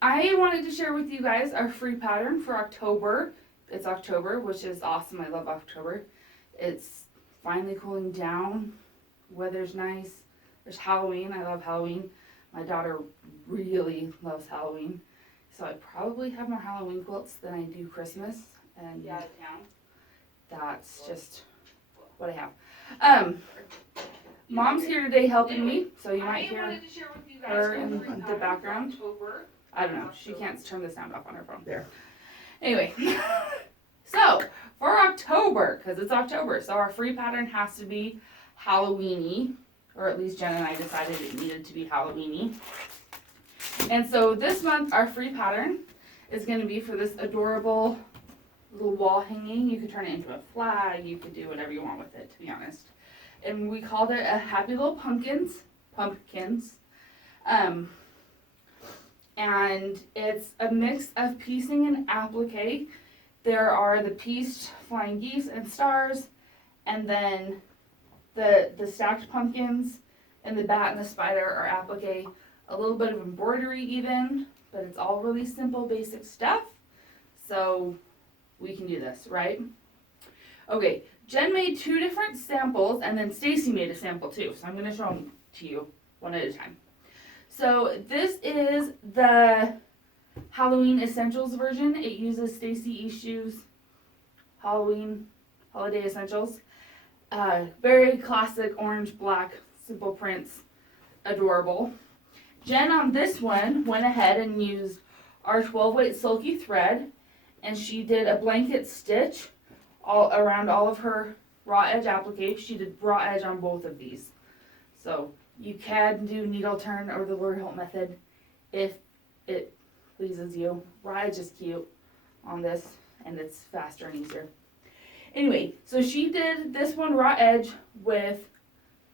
I wanted to share with you guys our free pattern for October. It's October, which is awesome. I love October. It's finally cooling down. Weather's nice. There's Halloween. I love Halloween. My daughter really loves Halloween. So I probably have more Halloween quilts than I do Christmas and out of town. That's just what I have. Mom's here today helping me, so you might hear her in the background. I don't know. She can't turn the sound off on her phone. There. Anyway, so for October, because it's October, so our free pattern has to be Halloween-y, or at least Jen and I decided it needed to be Halloween-y. And so this month, our free pattern is going to be for this adorable little wall hanging. You could turn it into a flag. You could do whatever you want with it, to be honest. And we called it a Happy Little Pumpkins. And it's a mix of piecing and applique. There are the pieced flying geese and stars, and then the stacked pumpkins and the bat and the spider are applique. A little bit of embroidery even, but it's all really simple, basic stuff. So we can do this, right? Okay, Jen made 2 different samples, and then Stacy made a sample too. So I'm going to show them to you one at a time. So this is the Halloween Essentials version. It uses Stacy Issue's Halloween Holiday Essentials. Very classic orange, black, simple prints, adorable. Jen on this one went ahead and used our 12-weight silky thread, and she did a blanket stitch all around all of her raw edge applique. She did raw edge on both of these. So you can do needle turn or the Lori Holt method if it pleases you. Raw edge is cute on this, and it's faster and easier. Anyway, so she did this one raw edge with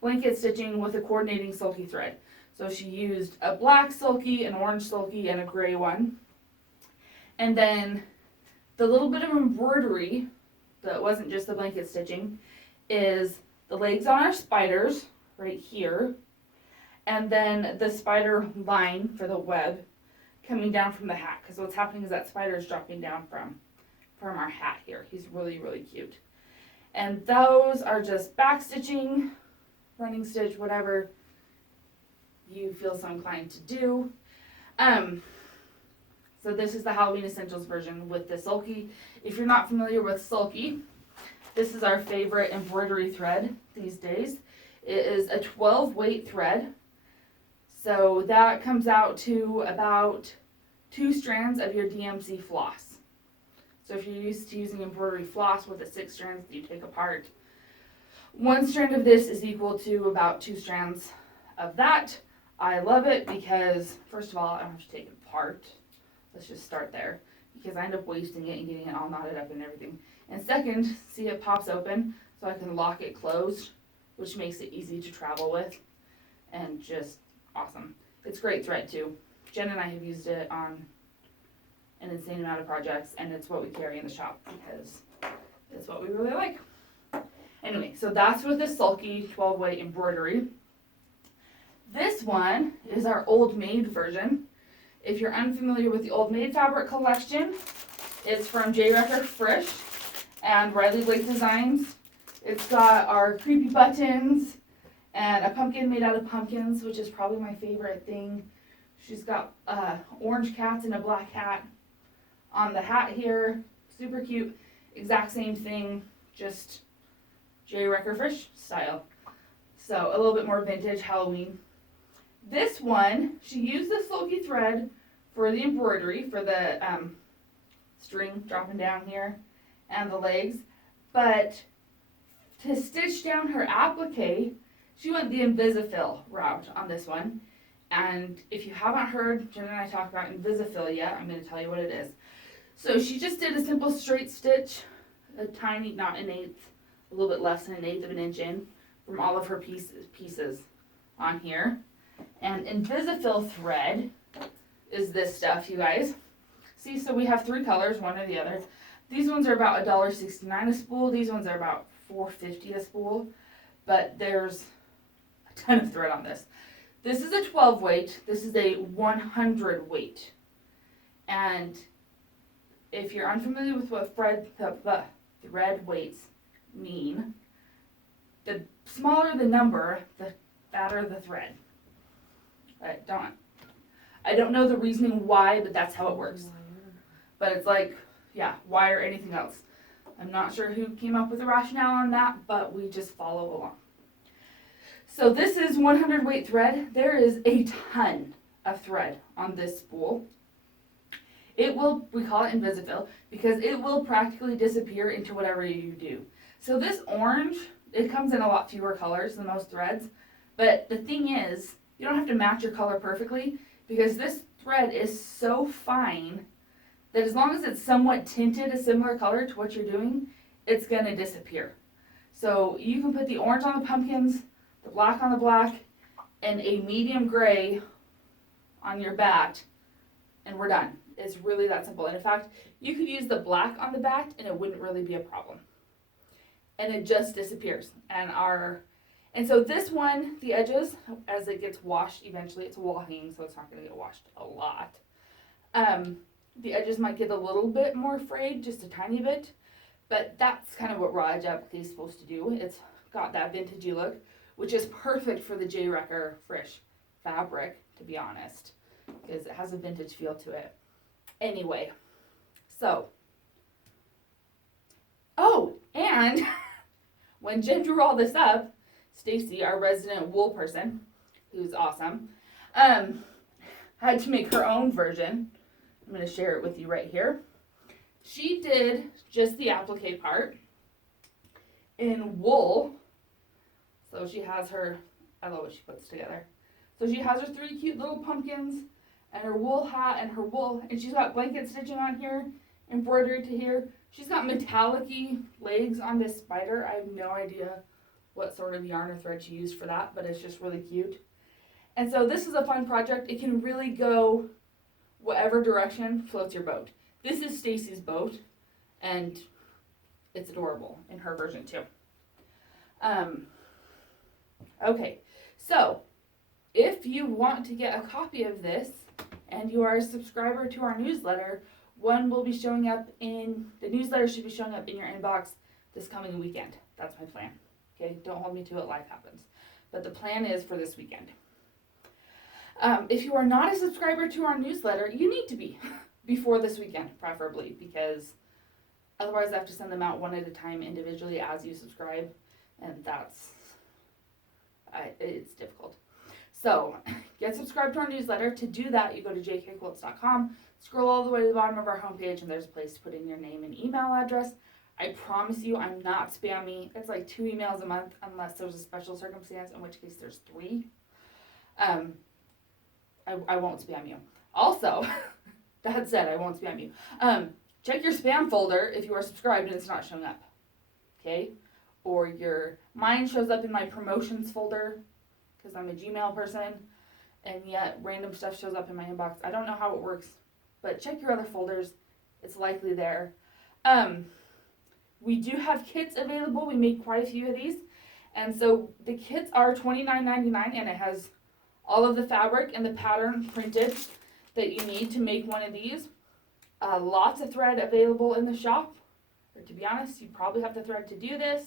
blanket stitching with a coordinating silky thread. So she used a black silky, an orange silky, and a gray one. And then the little bit of embroidery that wasn't just the blanket stitching is the legs on our spiders right here, and then the spider line for the web coming down from the hat, because what's happening is that spider is dropping down from our hat here. He's really, really cute. And those are just back stitching, running stitch, whatever you feel so inclined to do. So this is the Halloween Essentials version with the sulky. If you're not familiar with sulky, this is our favorite embroidery thread these days. It is a 12-weight thread. So that comes out to about 2 strands of your DMC floss. So if you're used to using embroidery floss with the 6 strands that you take apart, 1 strand of this is equal to about 2 strands of that. I love it because, first of all, I don't have to take it apart. Let's just start there, because I end up wasting it and getting it all knotted up and everything. And second, see, it pops open, so I can lock it closed, which makes it easy to travel with, and just awesome. It's great thread too. Jen and I have used it on an insane amount of projects, and it's what we carry in the shop because it's what we really like. Anyway, so that's with the sulky 12-weight embroidery. This one is our Old Maid version. If you're unfamiliar with the Old Maid fabric collection, it's from J. Recker Frisch and Riley Blake Designs. It's got our creepy buttons and a pumpkin made out of pumpkins, which is probably my favorite thing. She's got orange cats and a black hat on the hat here. Super cute. Exact same thing, just J. Recker Frisch style. So a little bit more vintage Halloween. This one, she used the sulky thread for the embroidery, for the string dropping down here and the legs, but to stitch down her applique, she went the Invisifil route on this one. And if you haven't heard Jen and I talk about Invisifil yet, I'm going to tell you what it is. So she just did a simple straight stitch, a tiny, not an eighth, a little bit less than an eighth of an inch in from all of her pieces on here. And Invisifil thread is this stuff, you guys. See, so we have 3 colors, one or the other. These ones are about $1.69 a spool. These ones are about $4.50 a spool. But there's a ton of thread on this. This is a 12 weight. This is a 100 weight. And if you're unfamiliar with what thread weights mean, the smaller the number, the fatter the thread. I don't know the reasoning why, but that's how it works. But it's like, yeah, wire or anything else. I'm not sure who came up with the rationale on that, but we just follow along. So this is 100 weight thread. There is a ton of thread on this spool. It will, we call it Invisifill, because it will practically disappear into whatever you do. So this orange, it comes in a lot fewer colors than most threads, but the thing is, you don't have to match your color perfectly, because this thread is so fine that as long as it's somewhat tinted a similar color to what you're doing, it's going to disappear. So you can put the orange on the pumpkins, the black on the black, and a medium gray on your bat, and we're done. It's really that simple. And in fact, you could use the black on the bat and it wouldn't really be a problem. And it just disappears. And so this one, the edges, as it gets washed, eventually it's washing, so it's not going to get washed a lot. The edges might get a little bit more frayed, just a tiny bit, but that's kind of what raw edge applique is supposed to do. It's got that vintagey look, which is perfect for the J. Wrecker Frisch fabric, to be honest, because it has a vintage feel to it. Anyway, so, oh, and when Jen drew all this up, Stacy, our resident wool person, who's awesome, had to make her own version. I'm going to share it with you right here. She did just the applique part in wool. So she has her, I love what she puts together. So she has her 3 cute little pumpkins and her wool hat and her wool, and she's got blanket stitching on here, embroidery to here. She's got metallic-y legs on this spider. I have no idea what sort of yarn or thread she used for that, but it's just really cute. And so this is a fun project. It can really go whatever direction floats your boat. This is Stacy's boat, and it's adorable in her version too. Okay, so if you want to get a copy of this and you are a subscriber to our newsletter, one will be showing up in, the newsletter should be showing up in your inbox this coming weekend. That's my plan. Okay, don't hold me to it, life happens. But the plan is for this weekend. If you are not a subscriber to our newsletter, you need to be before this weekend, preferably, because otherwise I have to send them out one at a time individually as you subscribe, and it's difficult. So get subscribed to our newsletter. To do that, you go to jkquilts.com, scroll all the way to the bottom of our homepage, and there's a place to put in your name and email address. I promise you I'm not spammy. It's like 2 emails a month unless there's a special circumstance, in which case there's 3. I won't spam you. Also, that said, I won't spam you. Check your spam folder if you are subscribed and it's not showing up. Okay? Or mine shows up in my promotions folder because I'm a Gmail person, and yet random stuff shows up in my inbox. I don't know how it works, but check your other folders. It's likely there. We do have kits available. We made quite a few of these. And so the kits are $29.99, and it has all of the fabric and the pattern printed that you need to make one of these. Lots of thread available in the shop. Or to be honest, you probably have the thread to do this.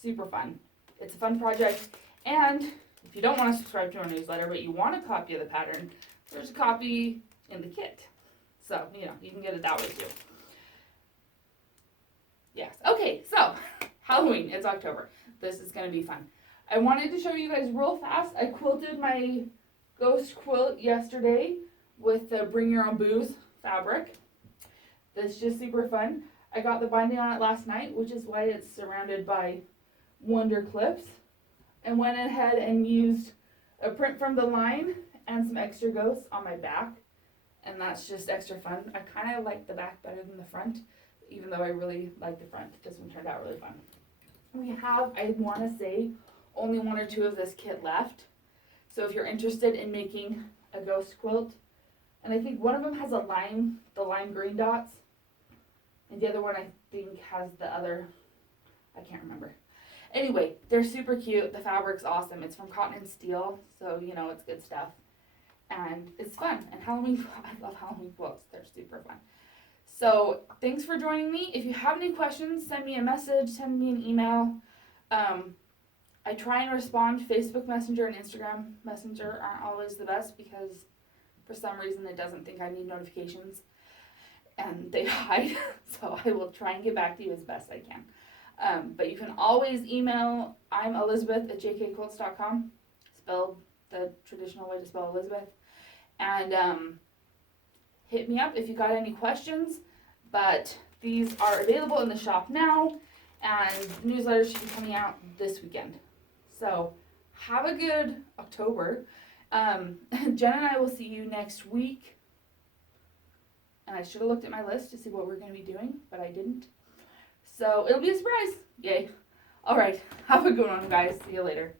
Super fun. It's a fun project. And if you don't want to subscribe to our newsletter, but you want a copy of the pattern, there's a copy in the kit. So, you can get it that way too. Yes. Okay, so Halloween, it's October. This is going to be fun. I wanted to show you guys real fast. I quilted my ghost quilt yesterday with the Bring Your Own Booze fabric. That's just super fun. I got the binding on it last night, which is why it's surrounded by wonder clips. And went ahead and used a print from the line and some extra ghosts on my back. And that's just extra fun. I kind of like the back better than the front, even though I really like the front. This one turned out really fun. We have, I want to say, only 1 or 2 of this kit left. So if you're interested in making a ghost quilt, and I think one of them has the lime green dots, and the other one I think has the other, I can't remember. Anyway, they're super cute. The fabric's awesome. It's from cotton and steel, so it's good stuff. and it's fun. And Halloween, I love Halloween quilts. They're super fun. So thanks for joining me. If you have any questions, send me a message, send me an email. I try and respond. Facebook Messenger and Instagram Messenger aren't always the best because for some reason it doesn't think I need notifications and they hide. So I will try and get back to you as best I can. But you can always email. I'm Elizabeth at jkquilts.com, spelled the traditional way to spell Elizabeth. And hit me up if you got any questions. But these are available in the shop now, and the newsletter should be coming out this weekend. So have a good October. Jen and I will see you next week. And I should have looked at my list to see what we're going to be doing, but I didn't. So it'll be a surprise. Yay. All right. Have a good one, guys. See you later.